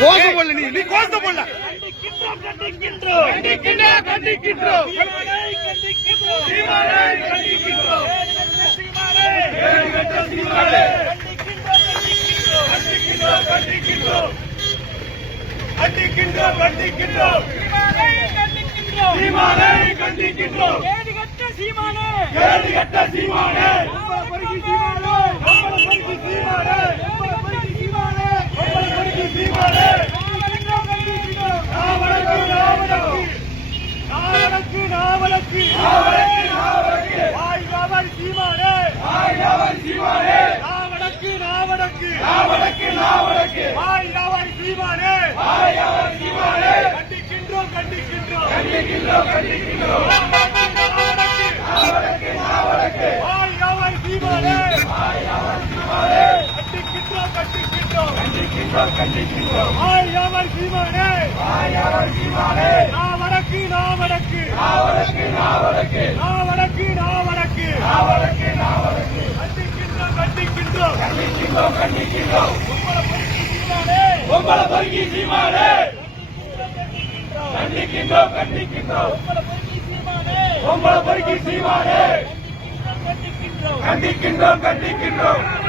கோஷம் போடல நீ கோஷம் போடல. கண்டிக்கின்றோம் கண்டிக்கின்றோம் கண்டிக்கின்றோம். கண்டிக்கின்றோம் கண்டிக்கின்றோம் சீமானை கண்டிக்கின்றோம் கேடு கட்ட சீமானே கேடு கட்ட சீமானே நாவலக்கு நாவலக்கு நாவலக்கு கண்டிக்கின்றோம் கண்டிக்கின்றோம். கண்டிக்கின்றோம் கண்டிக்கின்றோம். கண்டிக்கின்றோம் நாவல் சீமானே நாவல் சீமானே நாவலக்கு நாவலக்கு நாவலக்கு நாவலக்கு நாவலக்கு நாவலக்கு நாவலக்கு நாவலக்கு கண்டிக்கின்றோம் கண்டிக்கின்றோம். கண்டிக்கின்றோம் கண்டிக்கின்றோம். உங்களை பொறுக்கி சீமானே. கண்டிக்கின்றோம் கண்டிக்கின்றோம். உங்களை பொறுக்கி சீமானே. கண்டிக்கின்றோம் கண்டிக்கின்றோம்.